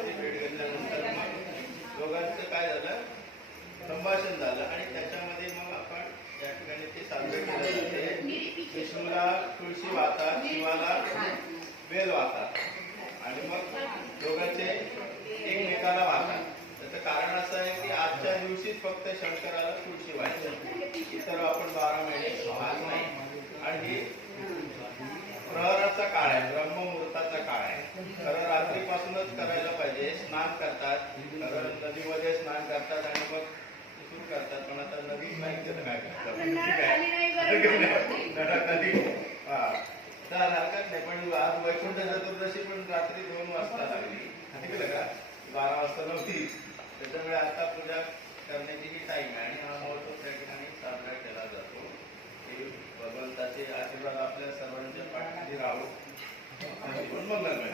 दोघांची भेट घेतल्यानंतर मग दोघांचं काय झालं, संभाषण झालं आणि त्याच्यामध्ये मग आपण या ठिकाणी ते साजरे केले जाते. विष्णूला तुळशी वाहतात, शिवाला बेल वाहतात आणि मग दोघांचे एकमेकाला वाहतात. त्याचं कारण असं आहे की आजच्या दिवशीच फक्त शंकराला तुळशी वाहायची, इतर आपण 12 महिने वाहत नाही. आणि प्रहराचा काळ आहे, ब्रह्ममुहूर्ताचा काळ आहे. खरं रात्रीपासूनच करायला पाहिजे. स्नान करतात, खरं नदीमध्ये स्नान करतात आणि मग सुरू करतात, पण आता नदीच नाही केलं काय करतात नदी. हा तर हरकत नाही, पण आज वैकुंठ चतुर्दशी पण रात्री 2 वाजता लागली, ऐकलं का? 12 वाजता नव्हती. त्याच्यामुळे आता पूजा करण्याची ही टाईम आहे आणि हा महोत्सव त्या ठिकाणी साजरा केला जातो. भगवंताचे आशीर्वाद आपल्या सर्वांच्या पाठीशी राहू. मंगलमय.